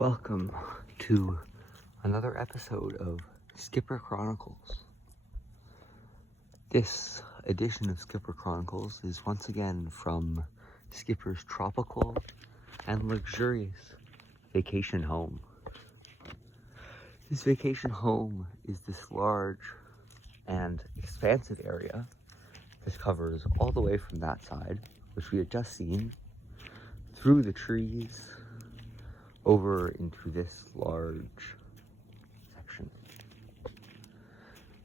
Welcome to another episode of Skipper Chronicles. This edition of Skipper Chronicles is once again from Skipper's tropical and luxurious vacation home. This vacation home is this large and expansive area that covers all the way from that side, which we had just seen, through the trees, over into this large section.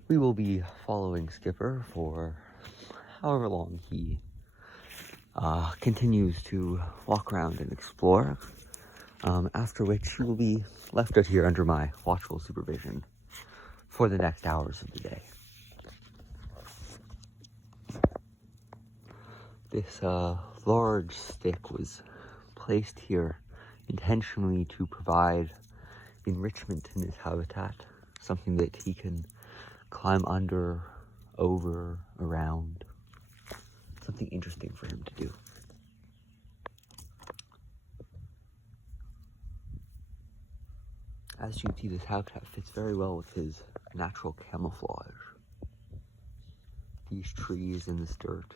We will be following Skipper for however long he continues to walk around and explore, after which he will be left out here under my watchful supervision for the next hours of the day. This large stick was placed here intentionally to provide enrichment in his habitat, something that he can climb under, over, around, something interesting for him to do. As you can see, this habitat fits very well with his natural camouflage. These trees and this dirt.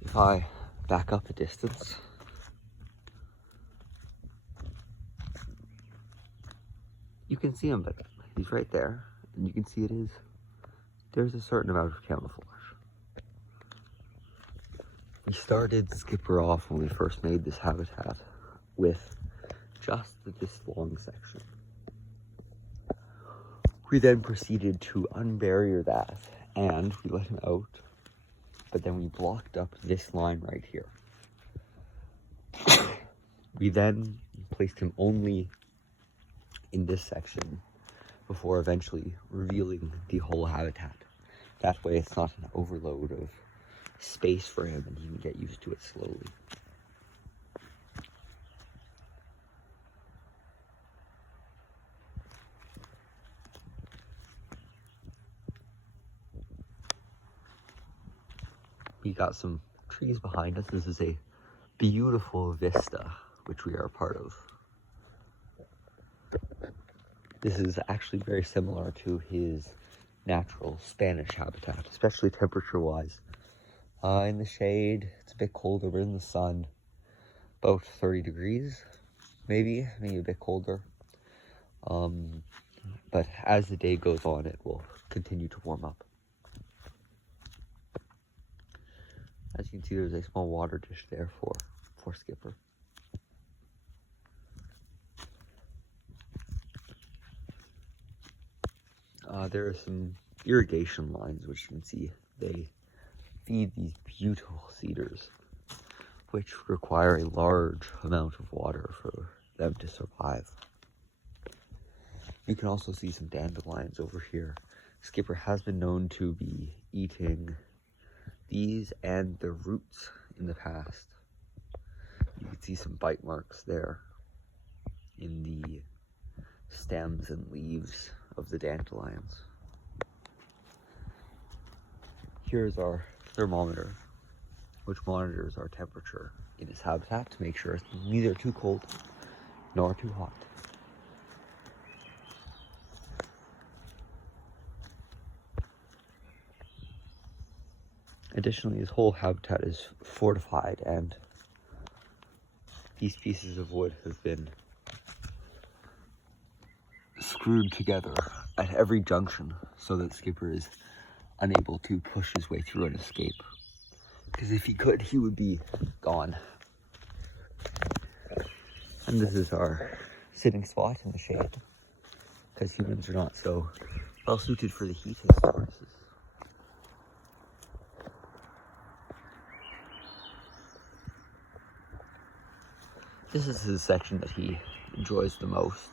If I back up a distance, you can see him, but he's right there, and you can see there's a certain amount of camouflage. We started Skipper off when we first made this habitat with just this long section. We then proceeded to unbarrier that, and we let him out, but then we blocked up this line right here. We then placed him only in this section before eventually revealing the whole habitat. That way it's not an overload of space for him and he can get used to it slowly. We got some trees behind us. This is a beautiful vista which we are a part of. This is actually very similar to his natural Spanish habitat, especially temperature-wise. In the shade, it's a bit colder, but in the sun, about 30 degrees, maybe a bit colder. But as the day goes on, it will continue to warm up. As you can see, there's a small water dish there for Skipper. There are some irrigation lines, which you can see. They feed these beautiful cedars, which require a large amount of water for them to survive. You can also see some dandelions over here. Skipper has been known to be eating these and the roots in the past. You can see some bite marks there in the stems and leaves of the dandelions. Here's our thermometer, which monitors our temperature in his habitat to make sure it's neither too cold nor too hot. Additionally, his whole habitat is fortified, and these pieces of wood have been screwed together at every junction so that Skipper is unable to push his way through and escape. Because if he could, he would be gone. And this is our sitting spot in the shade, because humans are not so well suited for the heat as tortoises. This is his section that he enjoys the most.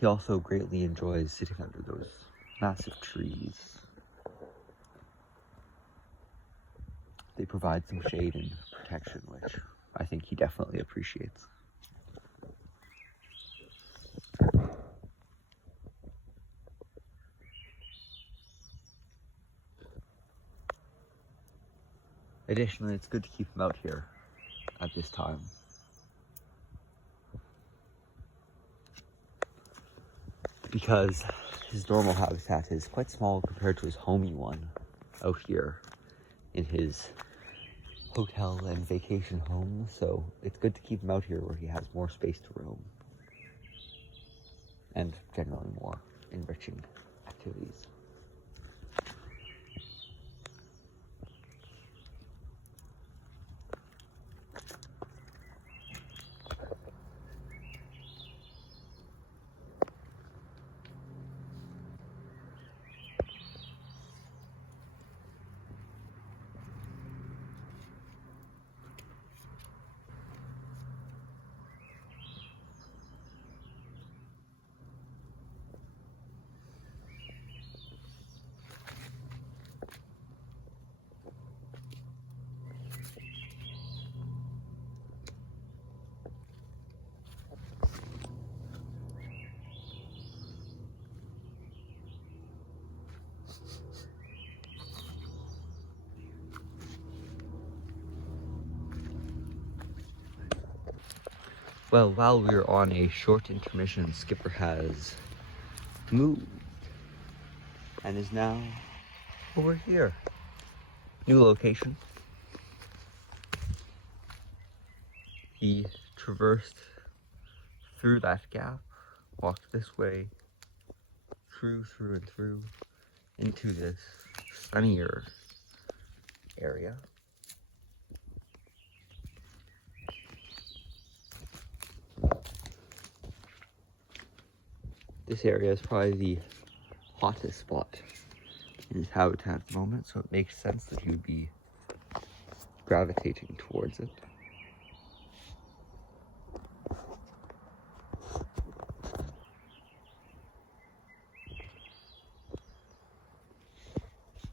He also greatly enjoys sitting under those massive trees. They provide some shade and protection, which I think he definitely appreciates. Additionally, it's good to keep him out here at this time. because his normal habitat is quite small compared to his homey one out here in his hotel and vacation home. So it's good to keep him out here where he has more space to roam and generally more enriching activities. Well, while we were on a short intermission, Skipper has moved and is now over here. New location. He traversed through that gap, walked this way, through and through, into this sunnier area. This area is probably the hottest spot in his habitat at the moment, so it makes sense that he would be gravitating towards it.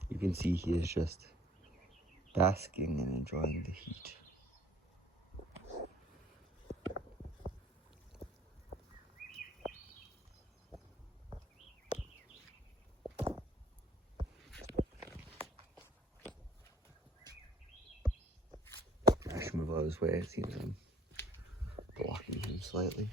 You can see he is just basking and enjoying the heat. I should move out of his way. It seems I'm blocking him slightly.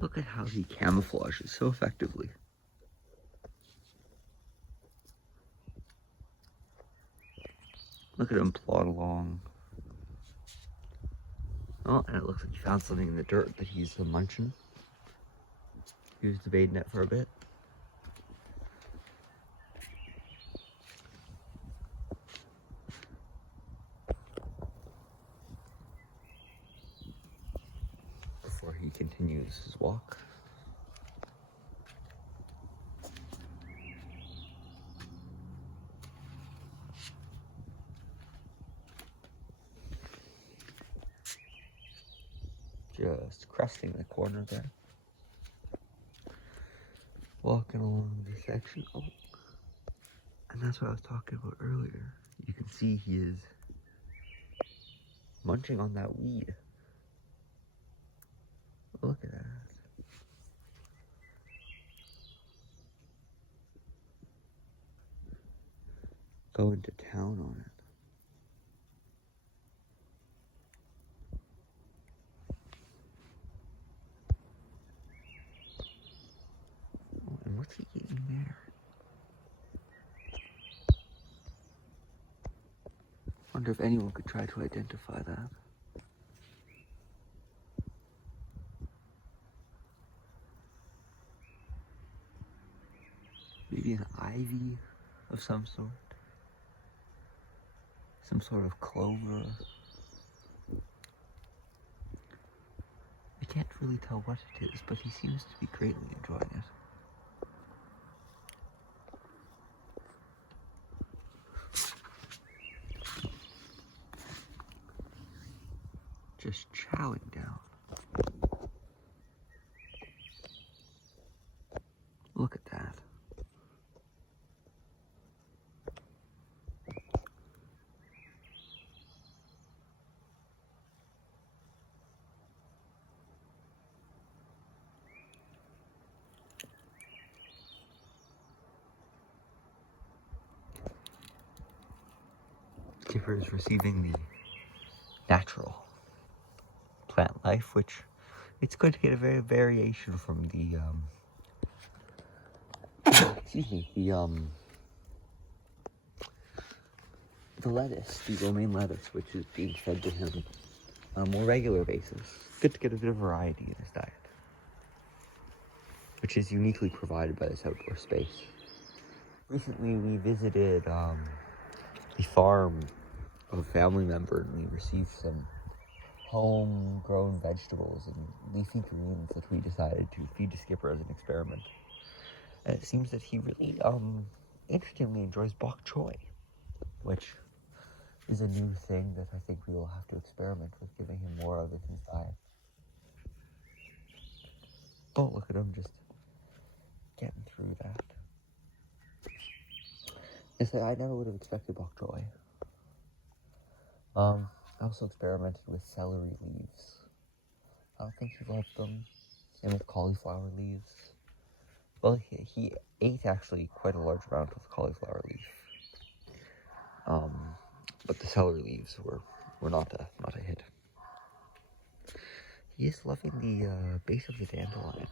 Look at how he camouflages so effectively. Look at him plod along. Oh, and it looks like he found something in the dirt that he's munching. Used the bait net for a bit. Before he continues his walk. Just cresting the corner there. Walking along this section. Oh, and that's what I was talking about earlier. You can see he is munching on that weed. Look at that. Going to town on it. Oh, and what's he eating there? Wonder if anyone could try to identify that. Maybe an ivy of some sort. Some sort of clover. I can't really tell what it is, but he seems to be greatly enjoying it. Just chowing down. Look at that. Skipper is receiving the natural plant life, which it's good to get a very variation from the excuse me, the lettuce, the romaine lettuce, which is being fed to him on a more regular basis. Good to get a bit of variety in his diet, which is uniquely provided by this outdoor space. Recently, we visited the farm of a family member, and we received some homegrown vegetables and leafy greens that we decided to feed to Skipper as an experiment. And it seems that he really, interestingly enjoys bok choy, which is a new thing that I think we will have to experiment with, giving him more of it in his diet. Don't look at him, just getting through that. Yes, I never would have expected bok choy. I also experimented with celery leaves. I don't think he loved them. Same with cauliflower leaves. Well, he ate actually quite a large amount of cauliflower leaf. But the celery leaves were not a hit. He is loving the base of the dandelion,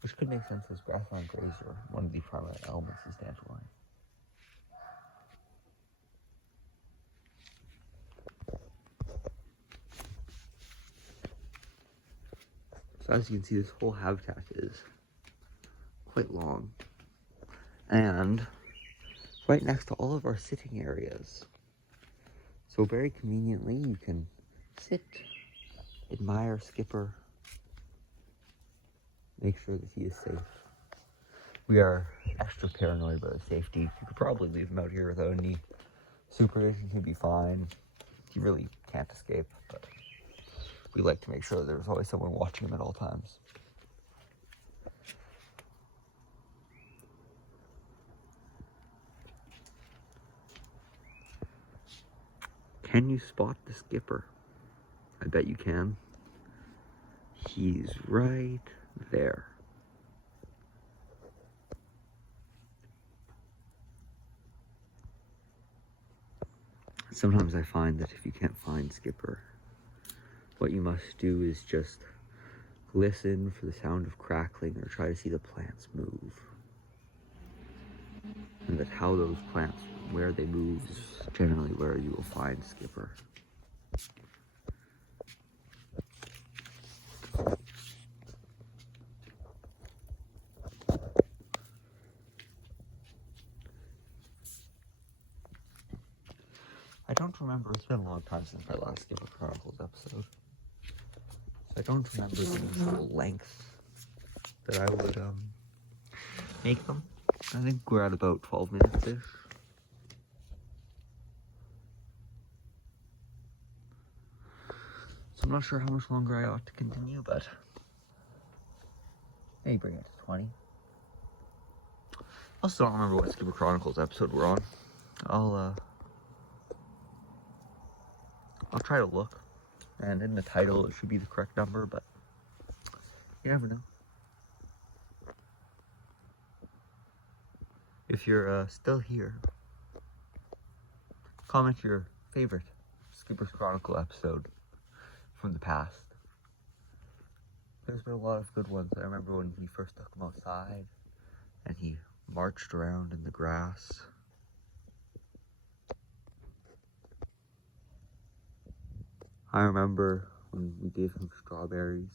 which could make sense as grassland grazer. One of the primary elements is dandelion. So as you can see, this whole habitat is quite long, and right next to all of our sitting areas. So very conveniently, you can sit, admire Skipper, make sure that he is safe. We are extra paranoid about his safety. You could probably leave him out here without any supervision. He'd be fine. He really can't escape, but we like to make sure that there's always someone watching him at all times. Can you spot the Skipper? I bet you can. He's right there. Sometimes I find that if you can't find Skipper, what you must do is just listen for the sound of crackling or try to see the plants move. And that how those plants, where they move, is generally where you will find Skipper. I don't remember, it's been a long time since my last Skipper Chronicles episode. So I don't remember the usual length that I would make them. I think we're at about 12 minutes-ish. So I'm not sure how much longer I ought to continue, but maybe bring it to 20. I also don't remember what Skipper Chronicles episode we're on. I'll try to look, and in the title it should be the correct number, but you never know. If you're still here, comment your favorite Skipper's Chronicle episode from the past. There's been a lot of good ones. I remember when we first took him outside and he marched around in the grass. I remember when we gave him strawberries.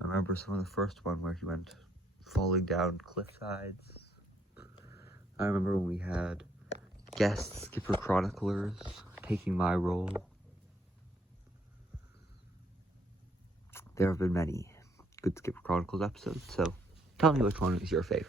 I remember some of the first one where he went falling down cliff sides. I remember when we had guest Skipper Chroniclers taking my role. There have been many good Skipper Chronicles episodes, so tell me which one is your favorite.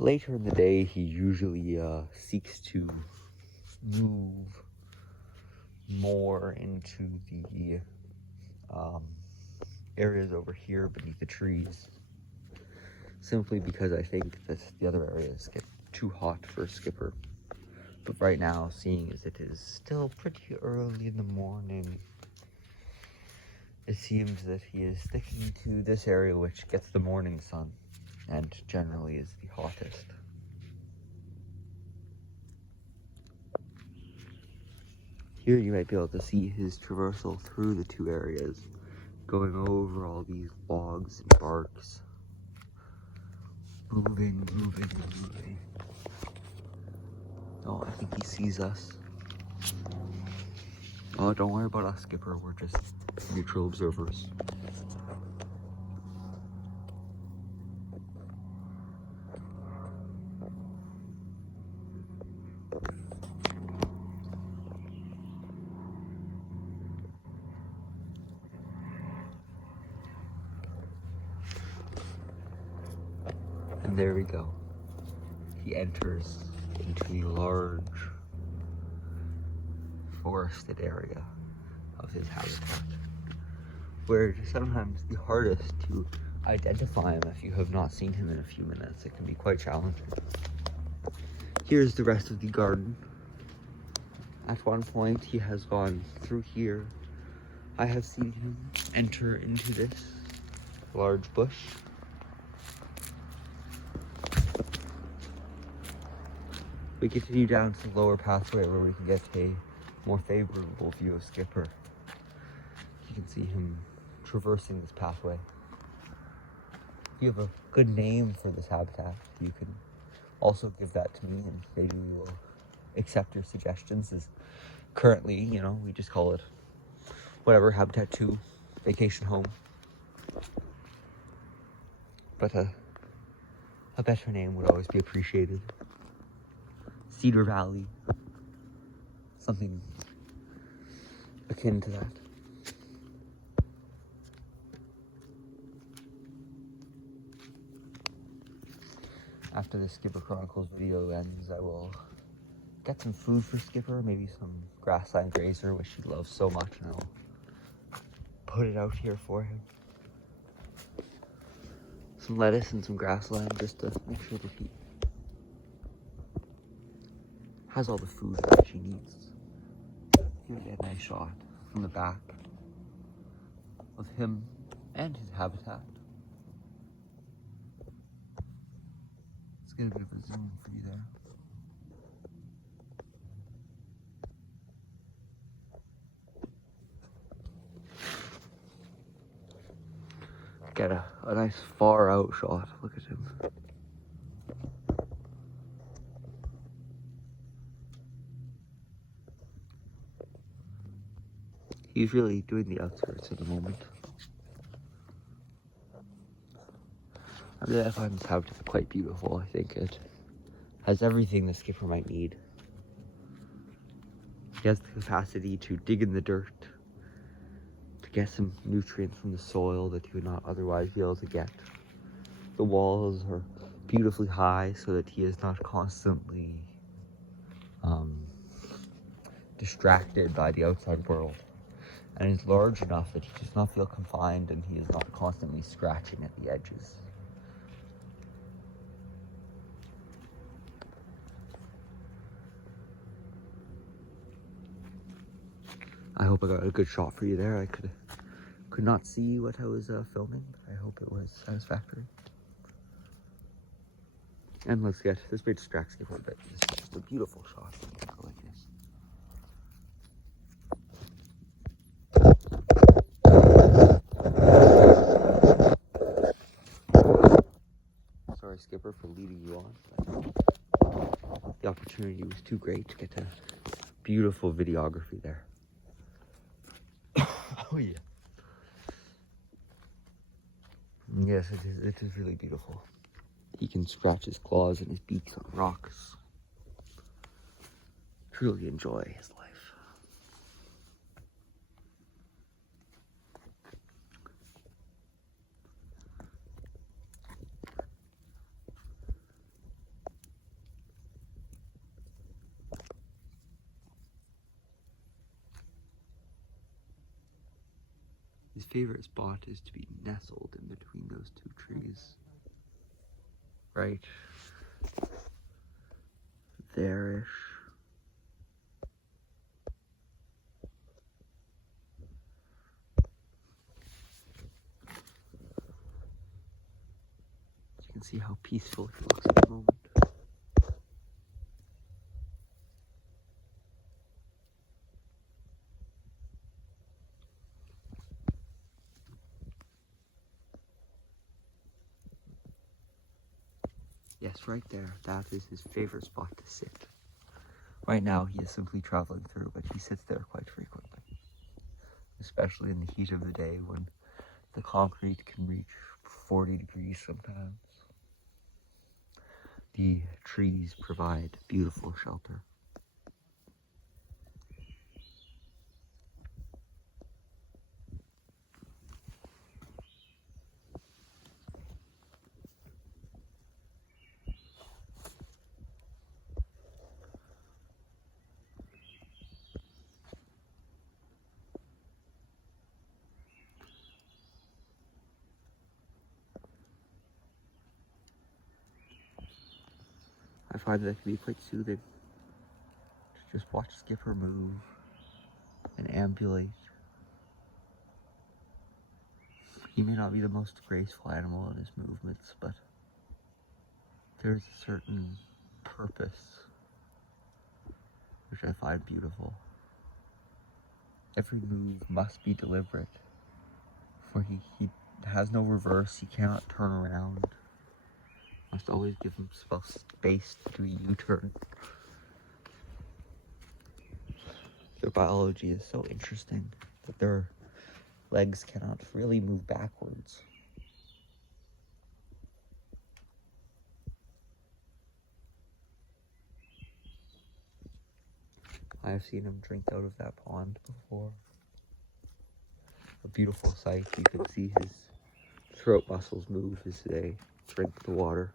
Later in the day, he usually seeks to move more into the areas over here beneath the trees, simply because I think that the other areas get too hot for Skipper. But right now, seeing as it is still pretty early in the morning, it seems that he is sticking to this area which gets the morning sun and generally is the hottest. Here you might be able to see his traversal through the two areas, going over all these logs and barks. Moving. Oh, I think he sees us. Oh, don't worry about us, Skipper. We're just neutral observers. And there we go. He enters into the large forested area of his habitat, where it is sometimes the hardest to identify him if you have not seen him in a few minutes. It can be quite challenging. Here's the rest of the garden. At one point, he has gone through here. I have seen him enter into this large bush. We continue down to the lower pathway where we can get a more favorable view of Skipper. You can see him traversing this pathway. If you have a good name for this habitat, you can also give that to me, and maybe we will accept your suggestions. As currently, we just call it whatever, Habitat 2, vacation home. But a better name would always be appreciated. Cedar Valley, something akin to that. After the Skipper Chronicles video ends, I will get some food for Skipper, maybe some grassland grazer, which he loves so much, and I'll put it out here for him. Some lettuce and some grassland, just to make sure that he has all the food that she needs. Here's a nice shot from the back of him and his habitat. Let's get a bit of a zoom for you there. Get a nice far out shot. Look at him. He's really doing the outskirts at the moment. I find this habitat quite beautiful. I think it has everything the Skipper might need. He has the capacity to dig in the dirt, to get some nutrients from the soil that he would not otherwise be able to get. The walls are beautifully high so that he is not constantly distracted by the outside world. And is large enough that he does not feel confined and he is not constantly scratching at the edges. I hope I got a good shot for you there. I could not see what I was filming, but I hope it was satisfactory. And let's get this may distract you for a bit. This is just a beautiful shot. I like this. Sorry, Skipper, for leading you on. But the opportunity was too great to get a beautiful videography there. Oh yeah. Yes, it is really beautiful. He can scratch his claws and his beaks on rocks. Truly enjoy his life. His favorite spot is to be nestled in between those two trees. Right there-ish. can see how peaceful he looks at the moment. Yes, right there. That is his favorite spot to sit. Right now, he is simply traveling through, but he sits there quite frequently. Especially in the heat of the day when the concrete can reach 40 degrees sometimes. The trees provide beautiful shelter. I find that can be quite soothing to just watch Skipper move and ambulate. He may not be the most graceful animal in his movements, but there's a certain purpose which I find beautiful. Every move must be deliberate, for he has no reverse, he cannot turn around. Must always give himself space to do a U-turn. Their biology is so interesting that their legs cannot really move backwards. I have seen him drink out of that pond before. A beautiful sight. You can see his throat muscles move as they drink the water.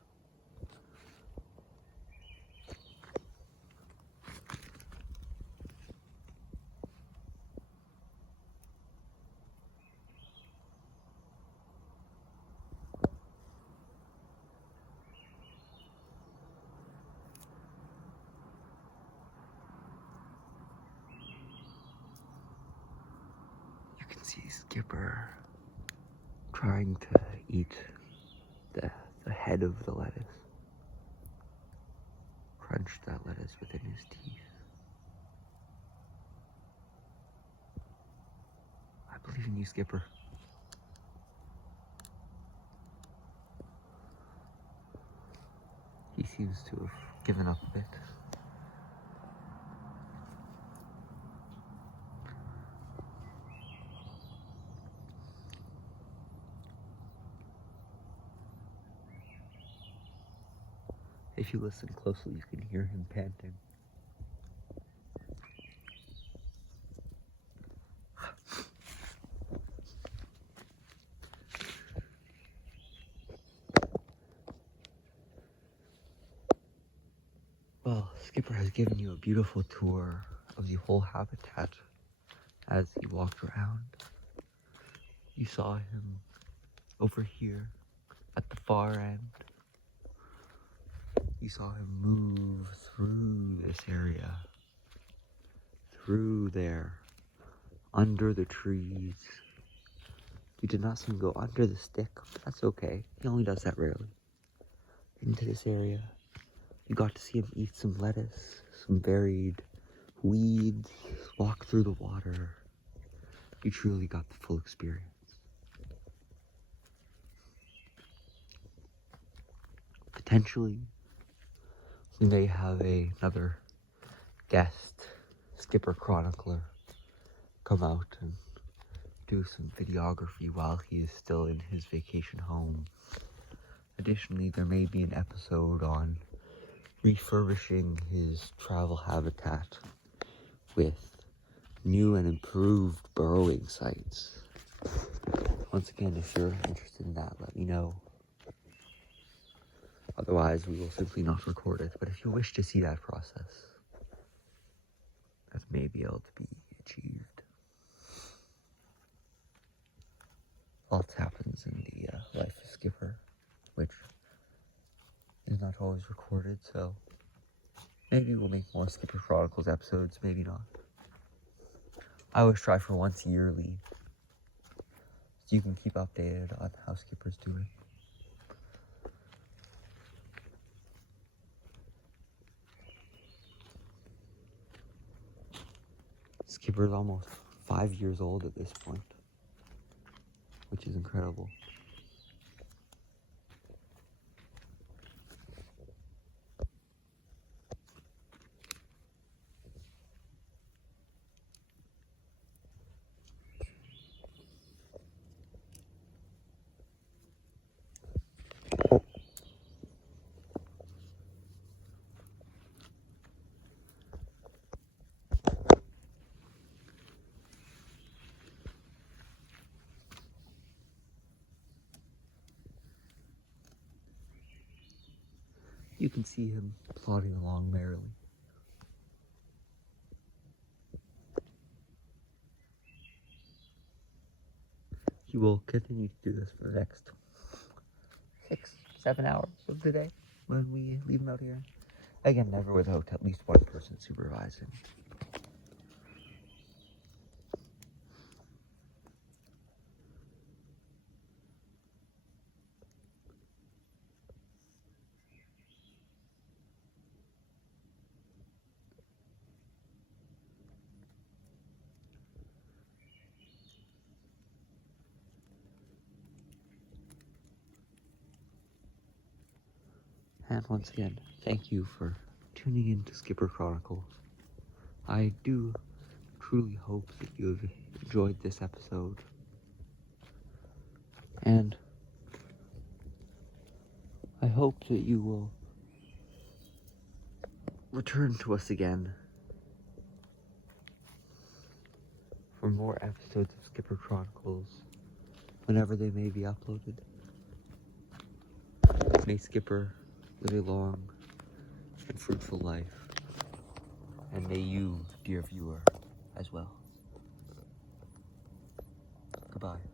You can see Skipper trying to eat the head of the lettuce. Crunch that lettuce within his teeth. I believe in you, Skipper. He seems to have given up a bit. If you listen closely, you can hear him panting. Well, Skipper has given you a beautiful tour of the whole habitat as he walked around. You saw him over here at the far end. You saw him move through this area, through there, under the trees. You did not see him go under the stick, but that's okay. He only does that rarely. Into this area. You got to see him eat some lettuce, some varied weeds, walk through the water. You truly got the full experience. Potentially, we may have another guest, Skipper Chronicler, come out and do some videography while he is still in his vacation home. Additionally, there may be an episode on refurbishing his travel habitat with new and improved burrowing sites. Once again, if you're interested in that, let me know. Otherwise, we will simply not record it. But if you wish to see that process, that may be able to be achieved. Lots happens in the life of Skipper, which is not always recorded, so maybe we'll make more Skipper Chronicles episodes, maybe not. I always try for once yearly, so you can keep updated on how Skipper's doing. Skipper's almost 5 years old at this point, which is incredible. You can see him plodding along merrily. He will continue to do this for the next 6-7 hours of the day when we leave him out here. Again, never without at least one person supervising. And once again, thank you for tuning in to Skipper Chronicles. I do truly hope that you have enjoyed this episode. And I hope that you will return to us again for more episodes of Skipper Chronicles whenever they may be uploaded. May Skipper live a long and fruitful life, and may you, dear viewer, as well. Goodbye.